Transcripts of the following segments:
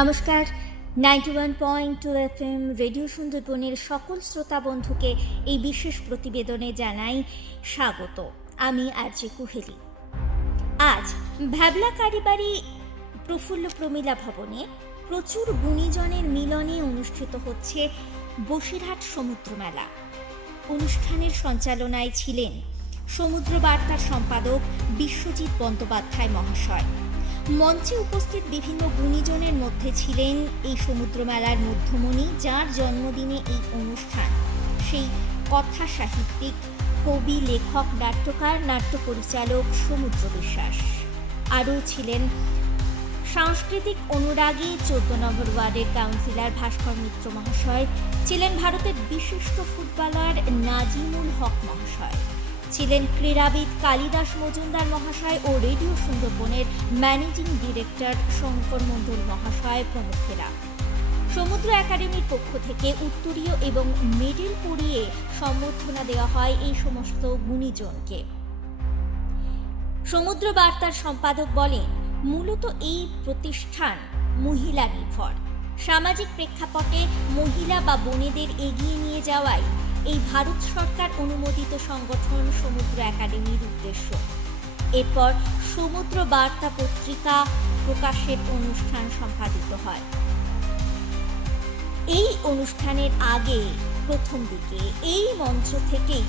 নমস্কার। Ninety one point two F M radio সুন্দরবনের সকল শ্রোতা বন্ধুকে এই বিশেষ প্রতিবেদনে জানাই স্বাগত। আমি আরজে কুহেলি। আজ ভ্যাবলা কারিবাড়ি প্রফুল্ল প্রমীলা ভবনে প্রচুর গুণীজনের মিলনে অনুষ্ঠিত হচ্ছে বসিরহাট সমুদ্র মেলা। অনুষ্ঠানের সঞ্চালনায় ছিলেন সমুদ্র বার্তার সম্পাদক বিশ্বজিৎ বন্দ্যোপাধ্যায় মহাশয়। মঞ্চে উপস্থিত বিভিন্ন গুণীজনের মধ্যে ছিলেন এই সমুদ্র মেলার মধ্যমণি, যার জন্মদিনে এই অনুষ্ঠান। সেই কথা সাহিত্যিক, কবি, লেখক, নাট্যকার, নাট্য পরিচালক সমুদ্র বিশ্বাস। আরও ছিলেন সাংস্কৃতিক অনুরাগী চোদ্দ নম্বর ওয়ার্ডের কাউন্সিলর ভাস্কর মিত্র মহাশয়, ছিলেন ভারতের বিশিষ্ট ফুটবলার নাজিমুল হক মহাশয়। ছিলেন ক্রীড়াবিদ কালিদাস মজুমদার মহাশয় ও রেডিও সুন্দরবনের ম্যানেজিং ডিরেক্টর শঙ্কর মণ্ডল মহাশয় প্রমুখেরা। সমুদ্র একাডেমির পক্ষ থেকে উত্তরীয় এবং মেডেল পরিয়ে সম্বর্ধনা দেওয়া হয় এই সমস্ত গুণীজনকে। সমুদ্র বার্তার সম্পাদক বলেন, মূলত এই প্রতিষ্ঠান মহিলা নির্ভর। সামাজিক প্রেক্ষাপটে মহিলা বা বোনেদের এগিয়ে নিয়ে যাওয়াই এই ভারত সরকার অনুমোদিত সংগঠন সমুদ্র একাডেমির উদ্দেশ্য। এরপর সমুদ্র বার্তা পত্রিকা প্রকাশের অনুষ্ঠান সম্পাদিত হয়। এই অনুষ্ঠানের আগে প্রথম দিকে এই মঞ্চ থেকেই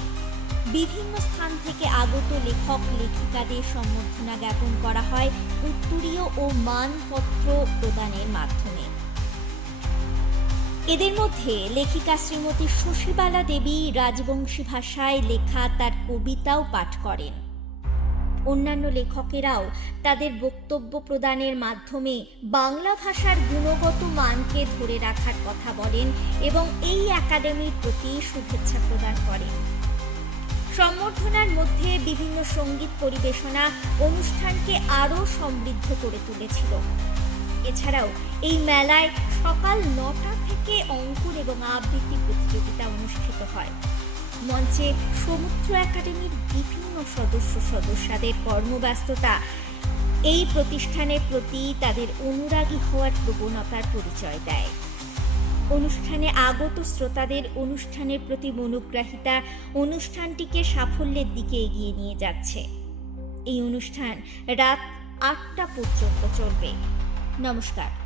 বিভিন্ন স্থান থেকে আগত লেখক লেখিকাদের সম্বর্ধনা জ্ঞাপন করা হয় উত্তরীয় ও মানপত্র প্রদানের মাধ্যমে। এদের মধ্যে লেখিকা শ্রীমতী শশীবালা দেবী রাজবংশী ভাষায় লেখা তার কবিতাও পাঠ করেন। অন্যান্য লেখকেরাও তাদের বক্তব্য প্রদানের মাধ্যমে বাংলা ভাষার গুণগত মানকে ধরে রাখার কথা বলেন এবং এই একাডেমির প্রতি শুভেচ্ছা প্রদান করেন। সম্বর্ধনার মধ্যে বিভিন্ন সংগীত পরিবেশনা অনুষ্ঠানকে আরও সমৃদ্ধ করে তুলেছিল। এছাড়াও এই মেলায় সকাল নটা থেকে অঙ্কুর এবং আবৃত্তি প্রতিযোগিতা অনুষ্ঠিত হয়। মঞ্চে সমুদ্র একাডেমির বিভিন্ন সদস্য সদস্যদের কর্মব্যস্ততা, এই প্রতিষ্ঠানের প্রতি তাদের অনুরাগী হওয়ার প্রবণতার পরিচয় দেয়। অনুষ্ঠানে আগত শ্রোতাদের অনুষ্ঠানের প্রতি মনোগ্রাহিতা অনুষ্ঠানটিকে সাফল্যের দিকে এগিয়ে নিয়ে যাচ্ছে। এই অনুষ্ঠান রাত আটটা পর্যন্ত চলবে। নমস্কার